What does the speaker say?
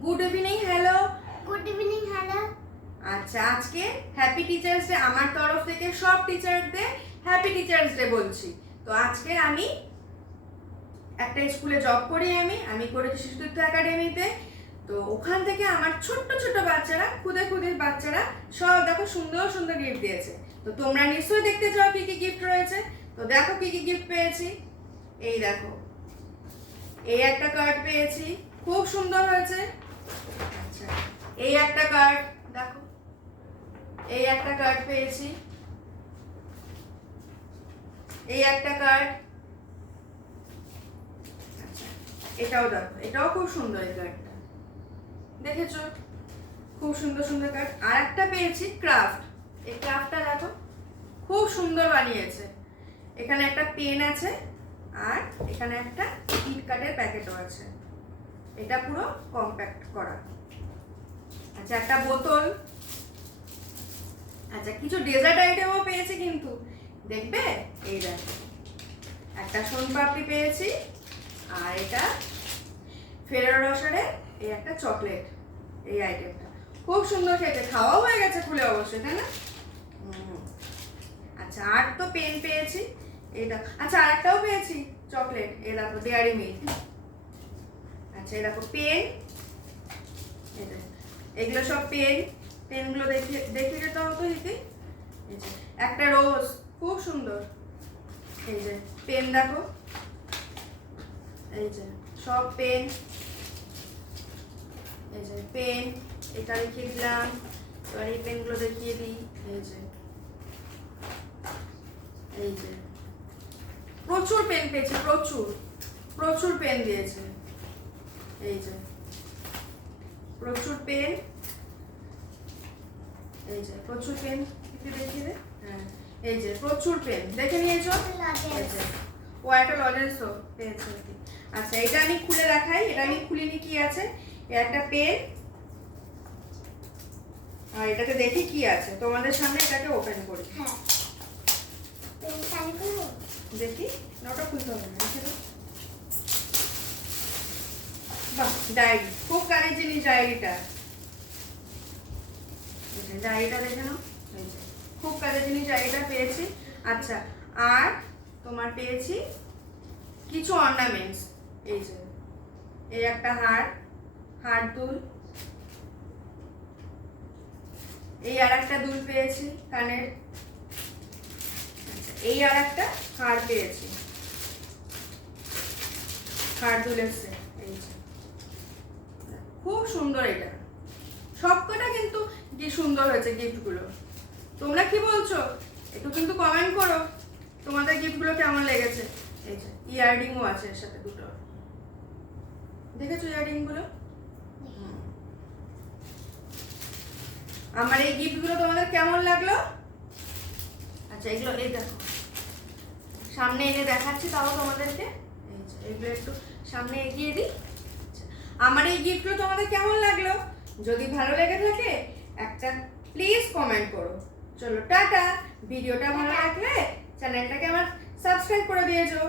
Good evening. Hello. Good evening. Hello. আচ্ছা, আজকে happy teachers day. আমার তরফ থেকে সব টিচারদের হ্যাপি টিচার্স ডে বলছি। তো আজকে আমি একটা স্কুলে জব করি, আমি করেছি শিশুতীর্থ একাডেমিতে। তো ওখান থেকে আমার ছোট্ট ছোট্ট বাচ্চারা, খুদে খুদের বাচ্চারা সব দেখো সুন্দর সুন্দর গিফট দিয়েছে। তো তোমরা নিশ্চয়ই দেখতে চাও কি কি গিফট রয়েছে। তো দেখো কি কি গিফট পেয়েছি। এই দেখো, এই একটা কার্ড পেয়েছি, খুব সুন্দর হয়েছে। আচ্ছা, এই একটা কার্ড দেখো, এই একটা কার্ড পেয়েছি, এই একটা কার্ড। আচ্ছা, এটাও দেখো, এটাও খুব সুন্দর। এই কার্ডটা দেখেছো, খুব সুন্দর সুন্দর কার্ড। আর একটা পেয়েছি ক্রাফট। এই ক্রাফটটা দেখো, খুব সুন্দর বানিয়েছে। এখানে একটা পেন আছে আর এখানে একটা কিট কাটের প্যাকেটও আছে। এটা পুরো কম্প্যাক্ট করা। আচ্ছা, একটা বোতল। আচ্ছা, কিছু ডেজার্ট আইটেমও পেয়েছি কিন্তু, দেখবে। এই দেখো, একটা সোনপাপড়ি পেয়েছি, আর এটা ফেরারো রসারের এই একটা চকলেট। এই আইটেমটা খুব সুন্দর খেতে, খাওয়াও হয়ে গেছে খুলে অবশ্যই, তাই না? আচ্ছা, আর তো পেন পেয়েছি এটা। আচ্ছা, আর একটাও পেয়েছি চকলেট। এই দেখো, ডেয়ারি মিল্ক। আচ্ছা, এই দেখো পেন। এগুলো সব পেন। পেনগুলো দেখিয়ে যেতে হতো দিদি। এই যে একটা রোজ, খুব সুন্দর। এই যে পেন দেখো, এই যে সব পেন। এই যে পেন, এটা দেখিয়ে দিলাম। এবার এই পেনগুলো দেখিয়ে দিই। এই যে, এই যে প্রচুর পেন পেয়েছি, প্রচুর প্রচুর পেন দিয়েছে। এই যে প্রচুর পেন, এই যে প্রচুর পেন। একটু দেখিয়ে দে। হ্যাঁ, এই যে প্রচুর পেন, দেখে নিয়েছো। ও একটা লজেন্সও পেয়েছে। আচ্ছা, এটা আমি খুলে দেখাই। এটা আমি খুলিনি, কি আছে। একটা পেন, আর এটাকে দেখি কি আছে। তোমাদের সামনে এটাকে ওপেন করি। হ্যাঁ, দেখি, নটা খুলতে হবে না। বাহ, ডায়েরি, খুব কাজের জিনিস ডায়েরিটা। ডায়েরিটা দেখে নাও, খুব কাজের জিনিস ডায়েরিটা পেয়েছি। আচ্ছা, আর তোমার পেয়েছি কিছু অর্নামেন্টস। এই যে, এই একটা হার দুল। এই আর একটা দুল পেয়েছি কানের। এই আর একটা হার পেয়েছি, হার দুলের সেট। এই যে খুব সুন্দর। এটা সবকটা কিন্তু কি সুন্দর হয়েছে গিফটগুলো। তোমরা কি বলছো একটু কিন্তু কমেন্ট করো, তোমাদের গিফটগুলো কেমন লেগেছে। এই যে ইয়াররিংও আছে এর সাথে দুটো, দেখেছো ইয়াররিং গুলো। আমার এই গিফটগুলো তোমাদের কেমন লাগলো? আচ্ছা, এগুলো এই দেখো, সামনে এনে দেখাচ্ছি তাও তোমাদেরকে। এই যে এগুলো একটু সামনে এগিয়ে দিই। আমার এই গিফটগুলো তোমাদের কেমন লাগলো? যদি ভালো লেগে থাকে একটা প্লিজ কমেন্ট করো। চলো টাটা। ভিডিওটা ভালো লাগলে চ্যানেলটাকে আমার সাবস্ক্রাইব করে দিয়েছো।